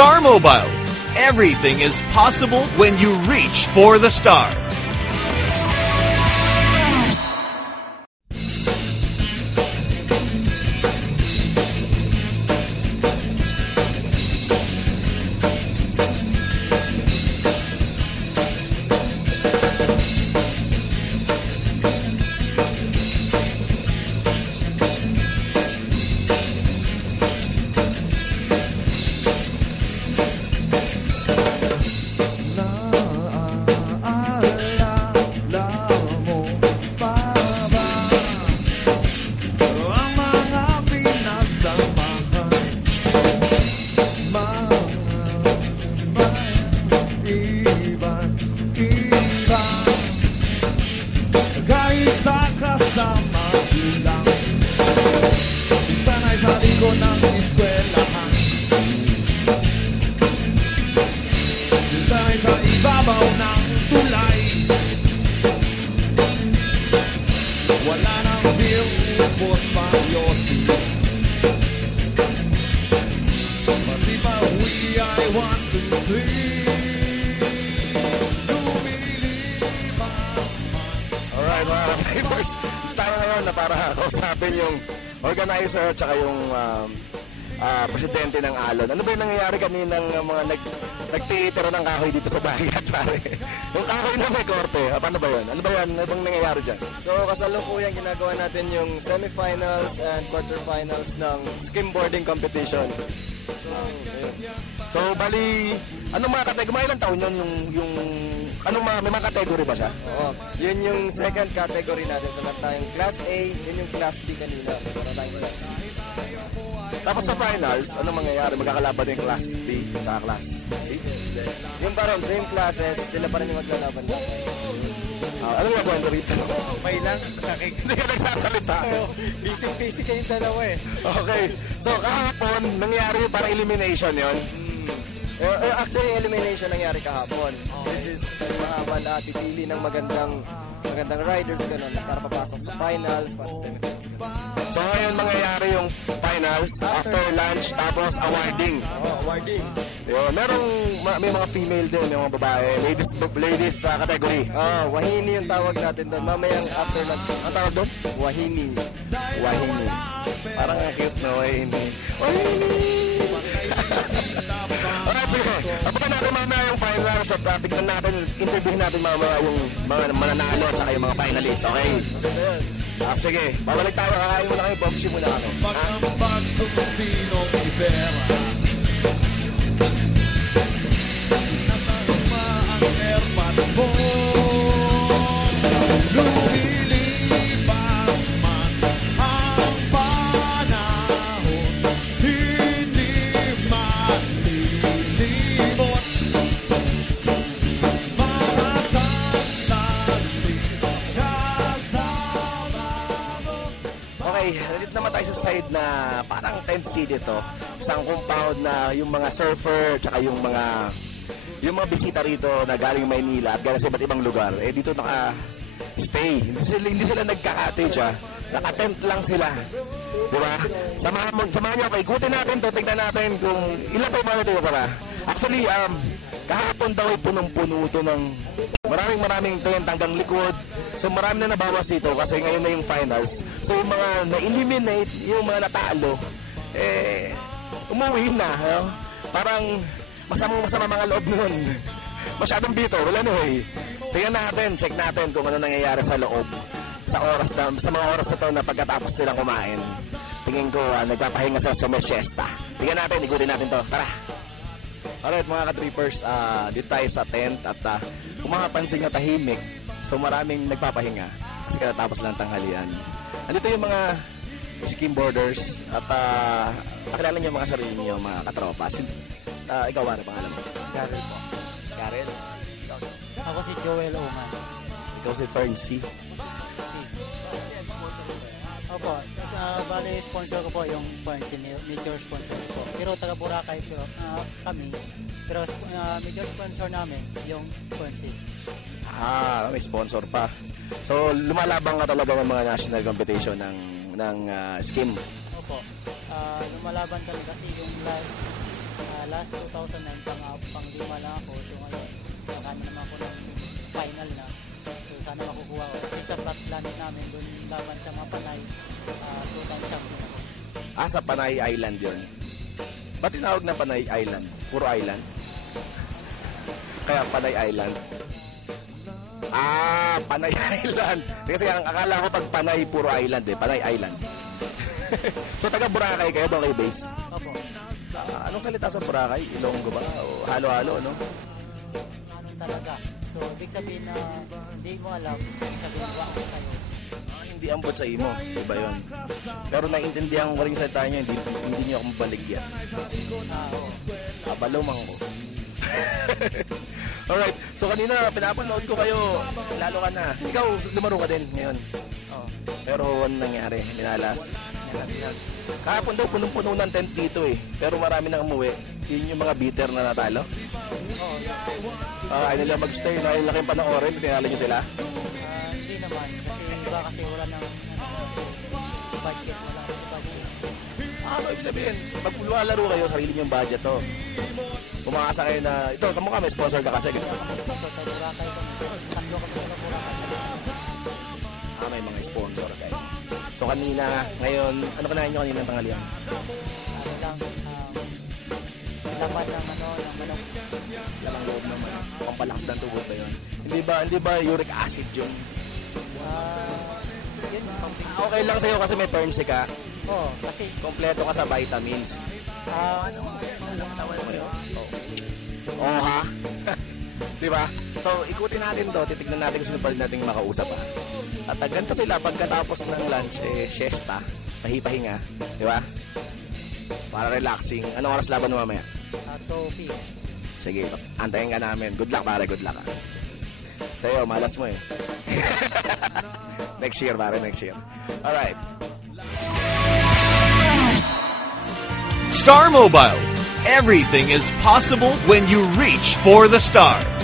Star Mobile. Everything is possible when you reach for the stars. Organizer at saka yung presidente ng Alon. Ano ba yung nangyayari kaninang mga nag-theater ng kahoy dito sa dagat, pare? Yung kahoy na may korte. Paano ba yun? Ano ba yan? Ano bang nangyayari dyan? So, kasalukuyan ginagawa natin yung semifinals and quarterfinals ng skimboarding competition. So, bali, anong mga kategory? Mga ilang taon yun? May mga kategory ba siya? Oo. Yun yung second category natin. So, meron tayong Class A, yun yung Class B kanina. Meron tayong Class C. Tapos sa finals, anong mangyayari? Magkakalaban yung Class B at Class C? Yung pa rin, same classes, sila pa rin yung maglalaban natin. Anong gagawin ko rito? Okay lang. Hindi ka nagsasalita. Busy kayong dalawa eh. Okay. So, kahapon, nangyari yung parang elimination yun? Actually, elimination nangyari kahapon. Which is, mga banda pipili ng magandang riders ganun para papasok sa finals, para sa semifinals. So ngayon mangyayari yung finals after lunch tapos awarding. Awarding. Yun, may mga female din, may mga babae, ladies sa category. Wahini yung tawag natin doon. Mamayang after lunch. Ang tawag doon? Wahini. Parang cute na wahini. Alright, sige. Abutan natin mamaya yung finals at tignan natin, interviewin natin mamaya yung mga mananalo at saka yung mga finalists, okay? Sige, babalik tayo. Kakain muna kayo, boxy muna ako. Pagkambag kung sinong ipera nakaluma ang airpods mo. Lumilipas man ang panahon, hindi malilimot. Mga sandali kasama mo. Okay, nandito naman tayo sa side na parang tent city to. Isang compound na yung mga surfer tsaka yung mga bisita rito na galing Maynila at galing sa iba't ibang lugar, dito naka-stay. Hindi sila nagka-cottage, naka-tent lang sila. Diba? Samahan niyo ako. Ikutin natin to, tignan natin kung ilan pa yung mga dito para. Actually, kahapon daw ay punong-puno ito ng maraming tent hanggang likod. So marami na nabawas dito kasi ngayon na yung finals. So yung mga na-eliminate, yung mga natalo, umuwi na. Parang masama mga loob nun. Masyadong dito, wala anyway. Tingnan natin, check natin kung ano nangyayari sa loob. Sa mga oras na to na pagkatapos nilang kumain. Tingin ko, nagpapahinga sa may siesta. Tingnan natin, ikutin natin to. Tara! Alright mga ka-trippers, dito tayo sa tent at kung makapansin nga tahimik, so maraming nagpapahinga kasi katapos lang tanghalian. Andito yung mga skimboarders at pakilala niyo mga sarili niyo, mga katropa. Ikaw, ano pangalan mo? Garel po. Garel? Ako si Joel Oman. Ikaw si Ferncy. Opo, bali sponsor ko po yung Ferncy, major sponsor ko po. Pero taga Boracay kami. Pero major sponsor namin yung Ferncy. May sponsor pa. So lumalabang ka talaga ng mga national competition ng skim. Opo. Lumalaban kami kasi yung Last 2009, pang-lima lang ako. So ngayon, nakano naman ako ng final na. So sana makukuha ko. Kasi sa planet namin, doon laban sa mga Panay, 2 times champion ako. Sa Panay Island yon. Ba't tinawag na Panay Island? Puro island? Kaya Panay Island. Panay Island. Kasi ang akala ko pag Panay, puro island eh. Panay Island. So, taga Boracay kayo doon kay base? Opo. Anong salita sa Boracay? Ilonggo ba? O halo-halo, no? Anong talaga? So, ibig sabihin na hindi mo alam, ibig sabihin ba ako sa'yo. Hindi ambot sa imo. Diba yun? Pero naiintindihan ko rin yung salita niya, hindi niyo ako mabaligyan. Balumang ko. Alright. So, kanina, pinapanood ko kayo. Lalo ka na. Ikaw, lumaro ka din ngayon. Oh. Pero ano nangyari? Minalas. Kahapon daw, punong-puno ng tent dito eh. Pero marami nang umuwi. Yun yung mga bitter na natalo. Ayaw nila mag-stay. Ayaw nila kayong panoorin. Tinalo nyo sila. Hindi naman. Kasi iba kasi wala ng budget. Wala kasi budget. So ibig sabihin, pag lumalaro kayo, sarili nyo yung budget to. Pumakasa kayo na, ito, kamukha may sponsor ka kasi. So, sa Boracay kami. Tatlo kami sa Boracay. May mga sponsor kayo. So kanina, ngayon, ano kanahin nyo kanina ng tanghalian? Ano lang, laman ng manok. Lamang loob naman. Pampalakas ng tubod ba yun? Hindi ba uric acid yun? Yun, Okay lang sa'yo kasi may pernsy ka. kasi, Kompleto ka sa vitamins. Tama mo yun? Oo ha? Diba? So, ikutin natin to. Titignan natin kung sino pa rin natin makausap ha. At ganito sila pagkatapos ng lunch, siesta, pahipahinga. Diba? Para relaxing. Anong oras laban mo mamaya? 2 p.m. Sige, antayin ka namin. Good luck, pare. Good luck, ha. Tayo, malas mo eh. Next year, pare. Next year. Alright. Star Mobile. Everything is possible when you reach for the stars.